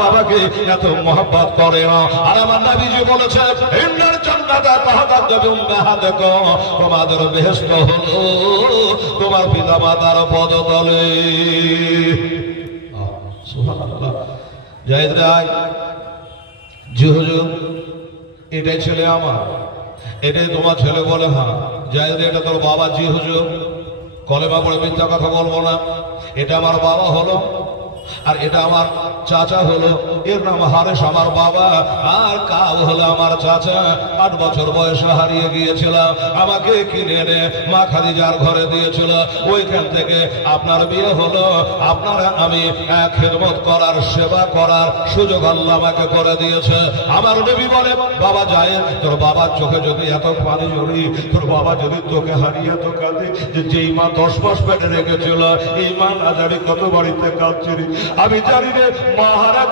বাবাকে এত মহব্বত করে না। আর আমার নবীজি বলেছেন ইন্নাল জান্নাতা তাহতা উম্মাহাতুকুম, তোমাদের বেহেশত হলো তোমার পিতামাতার পদতলে। সুবহানাল্লাহ। জায়েদ রায় জি হুজুর, এটাই ছেলে আমার, এটাই তোমার ছেলে? বলে হ্যাঁ। জায়েদ এটা তোর বাবা? জি হুজুর। কলেমা পড়ে মিথ্যা কথা বলবো না। এটা আমার বাবা হলো, আর এটা আমার চাচা হলো। এর নাম হারেস আমার বাবা, আর কাউ হলো আমার চাচা। 8 বছর বয়সে হারিয়ে গিয়েছিল, আমাকে কিনে এনে মা খাদিজার ঘরে দিয়েছিল। ওইখান থেকে আপনার বিয়ে হলো। আপনারা আমি খেদমত করার, সেবা করার সুযোগ আল্লাহ আমাকে করে দিয়েছে। আমার নবী বলে বাবা যায়, তোর বাবার চোখে যদি এত পানি ঝরি, তোর বাবা যদি তোকে হারিয়ে এত কাঁদে, যেই মা 10 মাস পেটে রেখেছিল, এই মা না জানি কত বাড়িতে কাঁদছে। আমি জানি রে, মা হারা